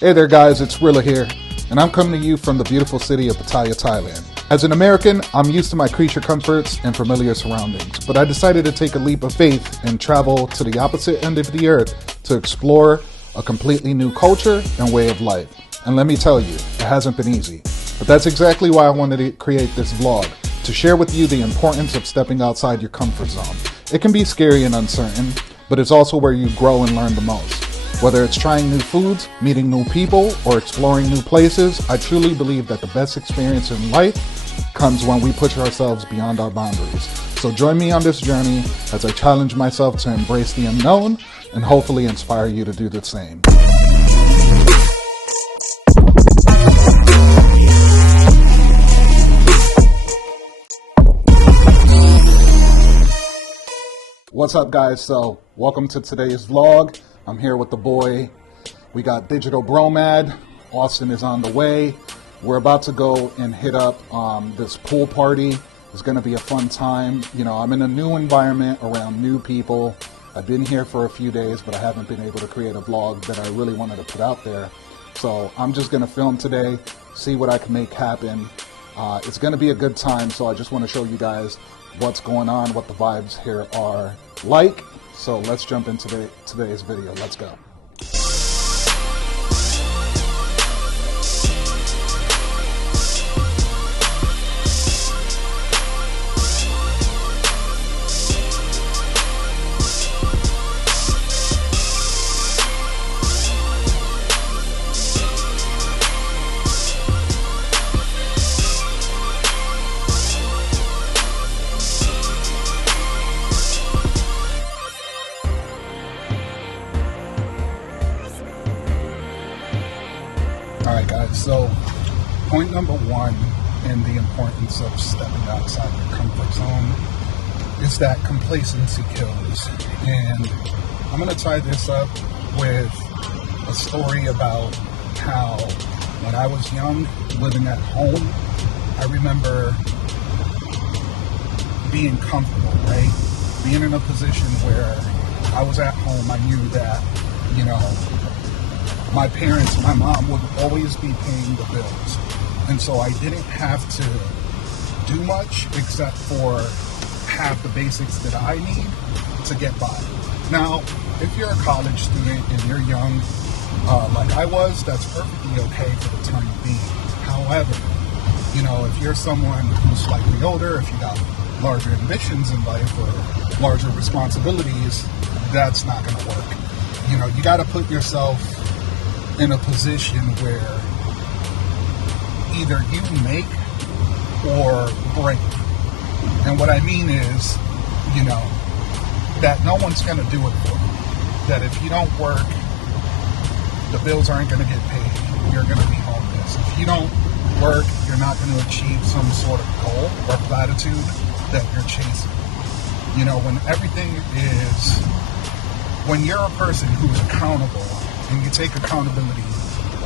Hey there guys, it's Rilla here, and I'm coming to you from the beautiful city of Pataaya, Thailand. As an American, I'm used to my creature comforts and familiar surroundings, but I decided to take a leap of faith and travel to the opposite end of the earth to explore a completely new culture and way of life. And let me tell you, it hasn't been easy. But that's exactly why I wanted to create this vlog, to share with you the importance of stepping outside your comfort zone. It can be scary and uncertain, but it's also where you grow and learn the most. Whether it's trying new foods, meeting new people, or exploring new places, I truly believe that the best experience in life comes when we push ourselves beyond our boundaries. So join me on this journey as I challenge myself to embrace the unknown and hopefully inspire you to do the same. What's up guys? So welcome to today's vlog. I'm here with the boy. We got Digital Bromad. Austin is on the way. We're about to go and hit up this pool party. It's going to be a fun time. You know, I'm in a new environment around new people. I've been here for a few days, but I haven't been able to create a vlog that I really wanted to put out there. So I'm just going to film today, see what I can make happen. It's going to be a good time, so I just want to show you guys what's going on, what the vibes here are like. So let's jump into today's video. Let's go. Alright guys, so point number one in the importance of stepping outside your comfort zone is that complacency kills. And I'm going to tie this up with a story about how when I was young, living at home, I remember being comfortable, right? Being in a position where I was at home, I knew that, you know, my parents, my mom would always be paying the bills. And so I didn't have to do much except for have the basics that I need to get by. Now, if you're a college student and you're young, like I was, that's perfectly okay for the time being. However, you know, if you're someone who's slightly older, if you got larger ambitions in life or larger responsibilities, that's not going to work. You know, you got to put yourself in a position where either you make or break. And what I mean is, you know, that no one's going to do it for you. That if you don't work, the bills aren't going to get paid. You're going to be homeless. If you don't work, you're not going to achieve some sort of goal or platitude that you're chasing. You know, when everything is, when you're a person who's accountable and you take accountability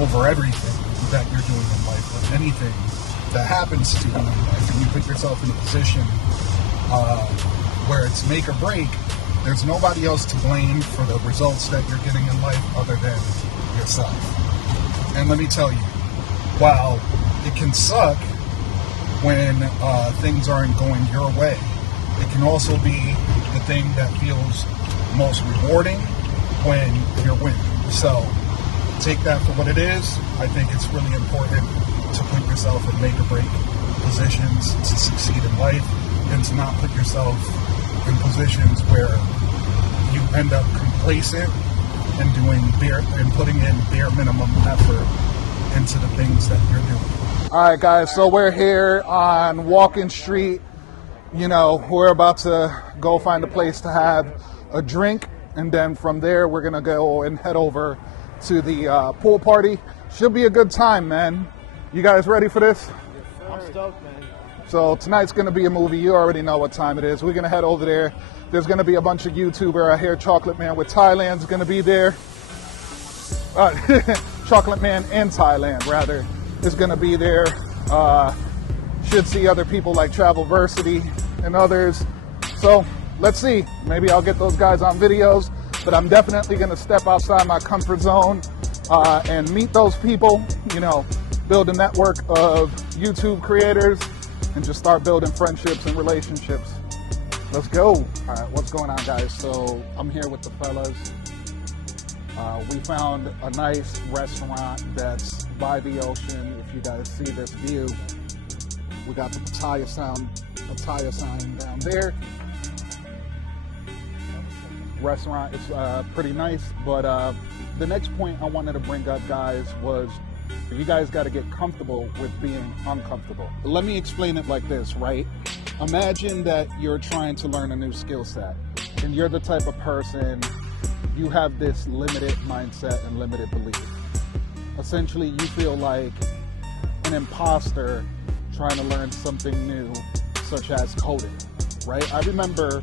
over everything that you're doing in life, or anything that happens to you in life, and you put yourself in a position where it's make or break, there's nobody else to blame for the results that you're getting in life other than yourself. And let me tell you, while it can suck when things aren't going your way, it can also be the thing that feels most rewarding when you're winning. So take that for what it is. I think it's really important to put yourself in make or break positions to succeed in life, and to not put yourself in positions where you end up complacent and putting in bare minimum effort into the things that you're doing. All right, guys, so we're here on Walking Street. You know, we're about to go find a place to have a drink, and then from there we're gonna go and head over to the pool party. Should be a good time, man. You guys ready for this? Yes, I'm stoked, man. So tonight's gonna be a movie. You already know what time it is. We're gonna head over there. There's gonna be a bunch of YouTubers. I hear Chocolate Man with Thailand's gonna be there. Chocolate Man in Thailand, rather, is gonna be there. Should see other people like Travelversity and others. So let's see. Maybe I'll get those guys on videos, but I'm definitely going to step outside my comfort zone and meet those people, build a network of YouTube creators, and just start building friendships and relationships. Let's go. All right, what's going on, guys? So I'm here with the fellas. We found a nice restaurant that's by the ocean. If you guys see this view, we got the Pattaya sign down there. Restaurant is pretty nice, but the next point I wanted to bring up, guys, was you guys got to get comfortable with being uncomfortable. Let me explain it like this, right? Imagine that you're trying to learn a new skill set, and you're the type of person, you have this limited mindset and limited belief. Essentially, you feel like an imposter trying to learn something new, such as coding, right? I remember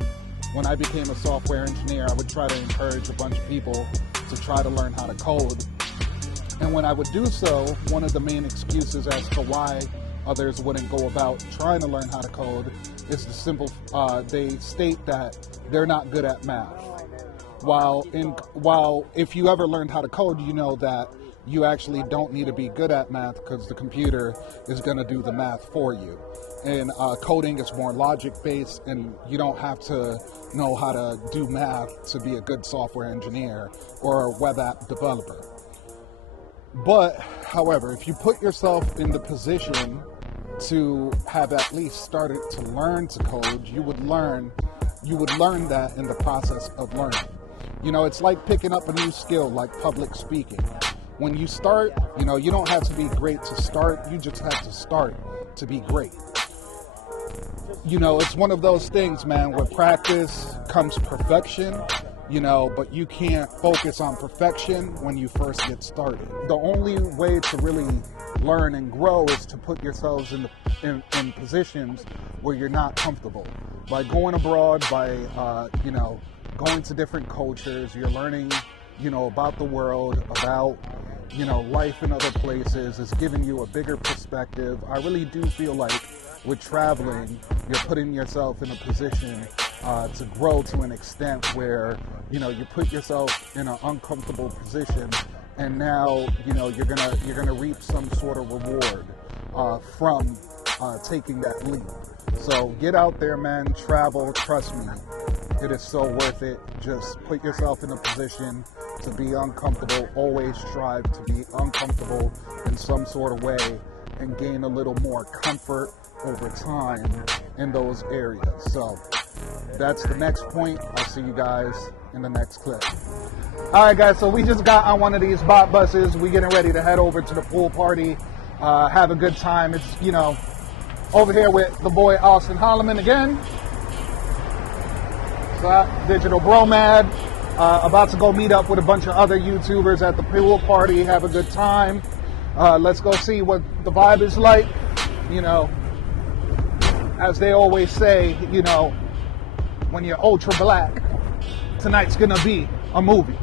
when I became a software engineer, I would try to encourage a bunch of people to try to learn how to code. And when I would do so, one of the main excuses as to why others wouldn't go about trying to learn how to code is the simple, they state that they're not good at math. While if you ever learned how to code, you know that you actually don't need to be good at math because the computer is going to do the math for you. And coding is more logic-based, and you don't have to know how to do math to be a good software engineer or a web app developer. But, however, if you put yourself in the position to have at least started to learn to code, you would learn that in the process of learning. It's like picking up a new skill, like public speaking. When you start, you don't have to be great to start, you just have to start to be great. It's one of those things, man, where practice comes perfection, but you can't focus on perfection when you first get started. The only way to really learn and grow is to put yourselves in positions where you're not comfortable. By going abroad, by, going to different cultures, you're learning, about the world, about, life in other places. It's giving you a bigger perspective. I really do feel like with traveling, you're putting yourself in a position to grow to an extent where, you put yourself in an uncomfortable position, and now, you're gonna reap some sort of reward from taking that leap. So get out there, man, travel, trust me. It is so worth it. Just put yourself in a position to be uncomfortable. Always strive to be uncomfortable in some sort of way and gain a little more comfort over time in those areas. So that's the next point. I'll see you guys in the next clip. All right, guys, so we just got on one of these bot buses. We're getting ready to head over to the pool party, have a good time. It's, over here with the boy Austin Holloman again. Digital Bromad, about to go meet up with a bunch of other YouTubers at the pool party, have a good time. Let's go see what the vibe is like. As they always say, when you're ultra black, tonight's gonna be a movie.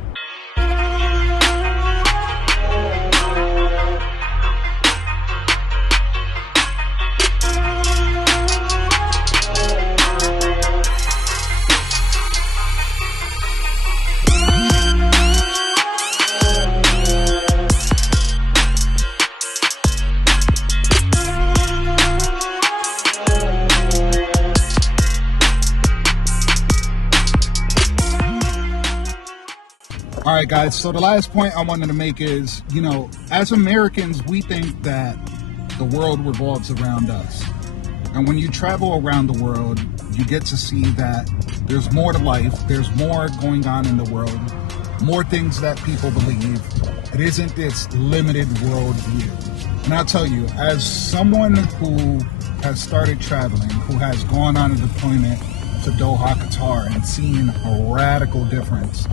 All right, guys, so the last point I wanted to make is, as Americans, we think that the world revolves around us. And when you travel around the world, you get to see that there's more to life, there's more going on in the world, more things that people believe. It isn't this limited worldview. And I'll tell you, as someone who has started traveling, who has gone on a deployment to Doha, Qatar, and seen a radical difference,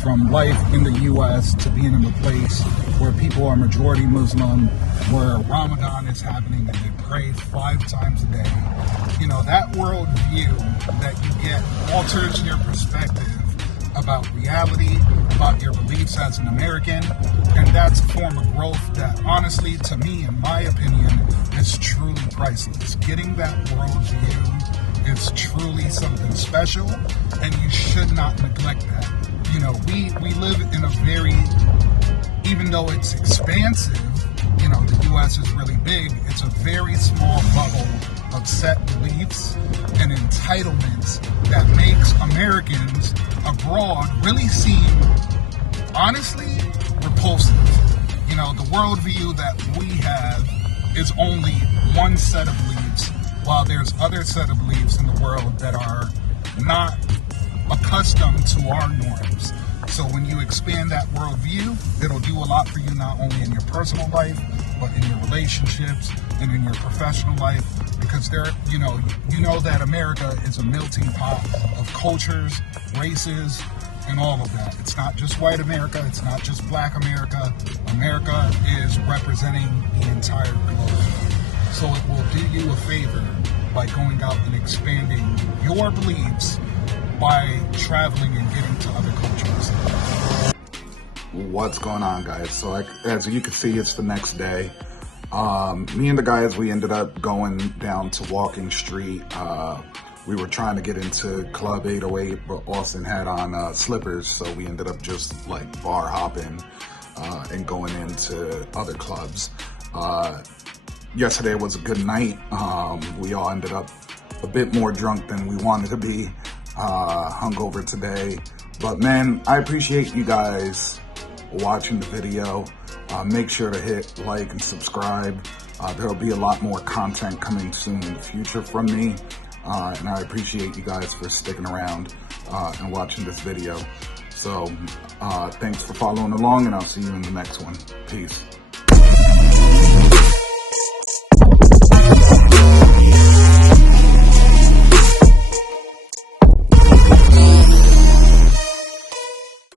from life in the U.S. to being in a place where people are majority Muslim, where Ramadan is happening and they pray 5 times a day. That worldview that you get alters your perspective about reality, about your beliefs as an American, and that's a form of growth that honestly, to me, in my opinion, is truly priceless. Getting that worldview is truly something special, and you should not neglect that. We live in a very even though it's expansive, you know, the U.S. is really big, it's a very small bubble of set beliefs and entitlements that makes Americans abroad really seem, honestly, repulsive. You know, the worldview that we have is only one set of beliefs, while there's other set of beliefs in the world that are not accustomed to our norms. So when you expand that worldview, it'll do a lot for you, not only in your personal life, but in your relationships and in your professional life, because you know that America is a melting pot of cultures, races, and all of that. It's not just white America, it's not just black America. America is representing the entire globe. So it will do you a favor by going out and expanding your beliefs by traveling and getting to other cultures. What's going on, guys? So as you can see, it's the next day. Me and the guys, we ended up going down to Walking Street. We were trying to get into Club 808, but Austin had on slippers, so we ended up just like bar hopping and going into other clubs. Yesterday was a good night. We all ended up a bit more drunk than we wanted to be, hungover today. But man, I appreciate you guys watching the video. Make sure to hit like and subscribe. There'll be a lot more content coming soon in the future from me. And I appreciate you guys for sticking around and watching this video. So thanks for following along, and I'll see you in the next one. Peace.